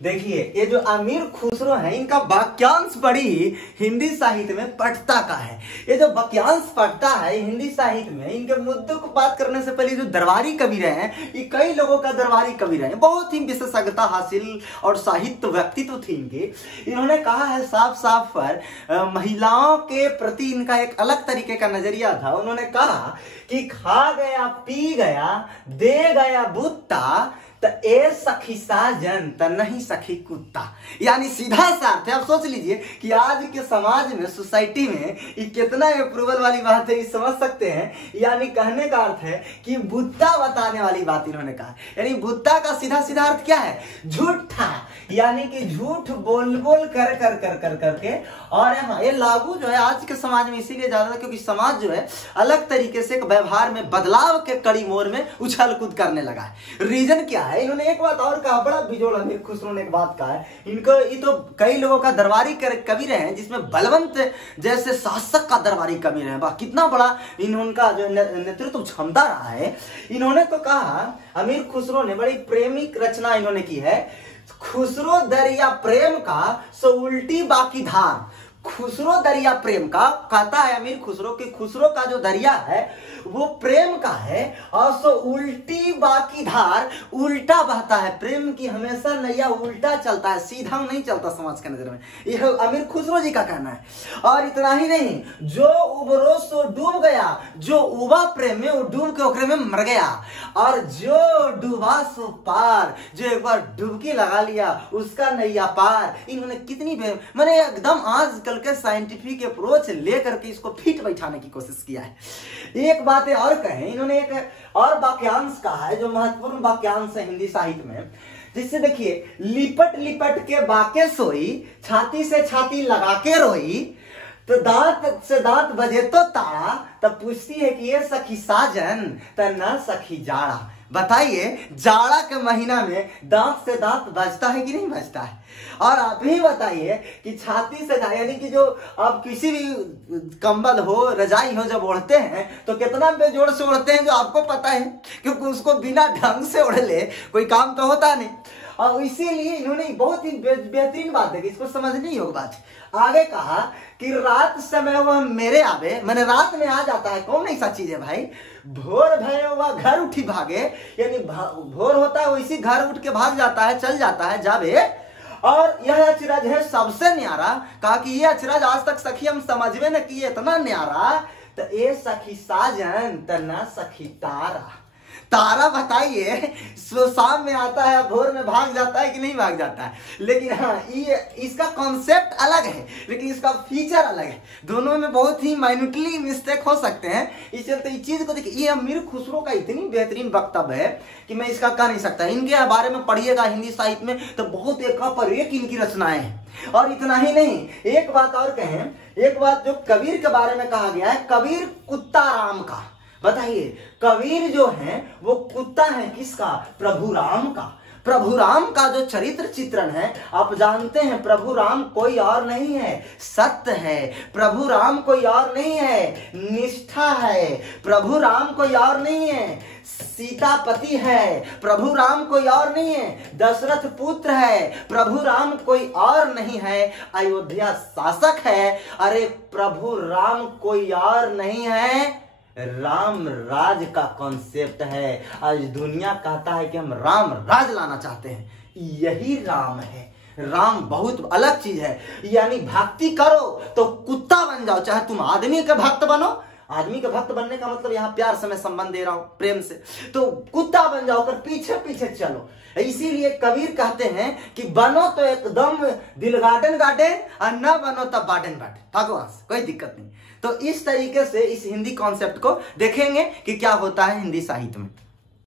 देखिए ये जो अमीर खुसरो है इनका वाक्यांश बड़ी हिंदी साहित्य में पटता का है। ये जो वाक्यांश पटता है हिंदी साहित्य में, इनके मुद्दों को बात करने से पहले जो दरबारी कवि रहे हैं, ये कई लोगों का दरबारी कवि रहे हैं, बहुत ही विशेषज्ञता हासिल और साहित्य व्यक्तित्व थी इनकी। इन्होंने कहा है साफ साफ पर महिलाओं के प्रति इनका एक अलग तरीके का नजरिया था। उन्होंने कहा कि खा गया पी गया दे गया बुत्ता तो ए सखी साजन तो नहीं सखी कुत्ता। यानी सीधा सा अर्थ है। आप सोच लीजिए कि आज के समाज में, सोसाइटी में ये कितना अप्रूवल वाली बात है, ये समझ सकते हैं। यानी कहने का अर्थ है कि बुत्ता बताने वाली बात इन्होंने कहा। यानी बुत्ता का सीधा सीधा अर्थ क्या है? झूठा। यानी कि झूठ बोल बोल कर कर कर कर करके। और हाँ, ये लागू जो है आज के समाज में इसीलिए ज्यादा, क्योंकि समाज जो है अलग तरीके से व्यवहार में बदलाव के कड़ी मोड़ में उछल कूद करने लगा है। रीजन क्या है? इन्होंने एक बात और कहा, बड़ा बिजोड़ अमीर खुसरो ने एक बात कहा है। इनको ये तो कई लोगों का दरबारी कवि रहे हैं, जिसमें बलवंत जैसे शासक का दरबारी कवि रहे हैं। वाह, कितना बड़ा इनका जो नेतृत्व क्षमता रहा है। इन्होंने तो कहा, अमीर खुसरो ने बड़ी प्रेमिक रचना इन्होंने की है। खुसरो दरिया प्रेम का सो उल्टी बाकी धार। खुसरो दरिया प्रेम का, कहता है अमीर खुसरो कि खुसरो का जो दरिया है वो प्रेम का है और सो उल्टी बाकी धार, उल्टा बहता है। प्रेम की हमेशा नैया उल्टा चलता है, सीधा नहीं चलता समाज के नजर में। यह अमीर खुसरो जी का कहना है। और इतना ही नहीं, जो उबरो सो डूब गया, जो उबा प्रेम में वो डूब के ओकरे में मर गया। और जो डूबा सो पार, जो एक बार डुबकी लगा लिया उसका नैया पार। इन्होंने कितनी मैंने एकदम आजकल के साइंटिफिक अप्रोच लेकर के इसको फिट बैठाने की कोशिश किया है। एक बातें और कहें, इन्होंने एक और वाक्यांश कहा है जो महत्वपूर्ण वाक्यांश है हिंदी साहित्य में, जिससे देखिए, लिपट लिपट के बाके सोई, छाती से छाती लगा के रोई, तो दांत से दांत बजे तो ताड़ा, तब पूछती है कि ये सखी साजन तो न सखी जाड़ा। बताइए, जाड़ा के महीना में दांत से दांत बजता है कि नहीं बजता है? और आप ही बताइए कि छाती से, यानी कि जो आप किसी भी कंबल हो, रजाई हो, जब ओढ़ते हैं तो कितना बेजोड़ से ओढ़ते हैं, जो आपको पता है, क्योंकि उसको बिना ढंग से ओढ़ ले कोई काम तो होता नहीं। और इसीलिए इन्होंने बहुत ही बेहतरीन बात है कि इसको समझनी होगी बात। आगे कहा कि रात समय वह मेरे आवे, मैंने रात में आ जाता है। कौन ऐसा चीज है भाई? भोर भय वह घर उठी भागे, यानी भोर होता है वैसी घर उठ के भाग जाता है, चल जाता है जावे। और यह अचरज है सबसे न्यारा। कहा कि ये अचरज आज तक सखी हम समझवे न किए, इतना न्यारा। तो ए सखी साजन त न सखी तारा। तारा बताइए, शाम में आता है, भोर में भाग जाता है कि नहीं भाग जाता है? लेकिन हाँ, ये इसका कॉन्सेप्ट अलग है, लेकिन इसका फीचर अलग है। दोनों में बहुत ही माइन्यूटली मिस्टेक हो सकते हैं। इस चलते इस चीज को देखिए, ये अमीर खुसरो का इतनी बेहतरीन वक्तव्य है कि मैं इसका कह नहीं सकता। इनके बारे में पढ़िएगा हिंदी साहित्य में तो बहुत एक पर एक इनकी रचनाएं हैं। और इतना ही नहीं, एक बात और कहें, एक बात जो कबीर के बारे में कहा गया है, कबीर कुत्ता राम का। बताइए, कबीर जो है वो कुत्ता है किसका? प्रभु राम का। प्रभु राम का जो चरित्र चित्रण है, आप जानते हैं, प्रभु राम कोई और नहीं है, सत्य है। प्रभु राम कोई और नहीं है, निष्ठा है। प्रभु राम कोई और नहीं है, सीतापति है। प्रभु राम कोई और नहीं है, दशरथ पुत्र है। प्रभु राम कोई और नहीं है, अयोध्या शासक है। अरे प्रभु राम कोई और नहीं है, राम राज का कॉन्सेप्ट है। आज दुनिया कहता है कि हम राम राज लाना चाहते हैं, यही राम है। राम बहुत अलग चीज है। यानी भक्ति करो तो कुत्ता बन जाओ, चाहे तुम आदमी के भक्त बनो। आदमी के भक्त बनने का मतलब यहाँ प्यार से मैं संबंध दे रहा हूं, प्रेम से। तो कुत्ता बन जाओ, कर पीछे पीछे चलो। इसीलिए कबीर कहते हैं कि बनो तो एकदम दिल गार्डन गार्डन, और न बनो तो बार्डन बार्डन, भगवान कोई दिक्कत नहीं। तो इस तरीके से इस हिंदी कॉन्सेप्ट को देखेंगे कि क्या होता है हिंदी साहित्य में।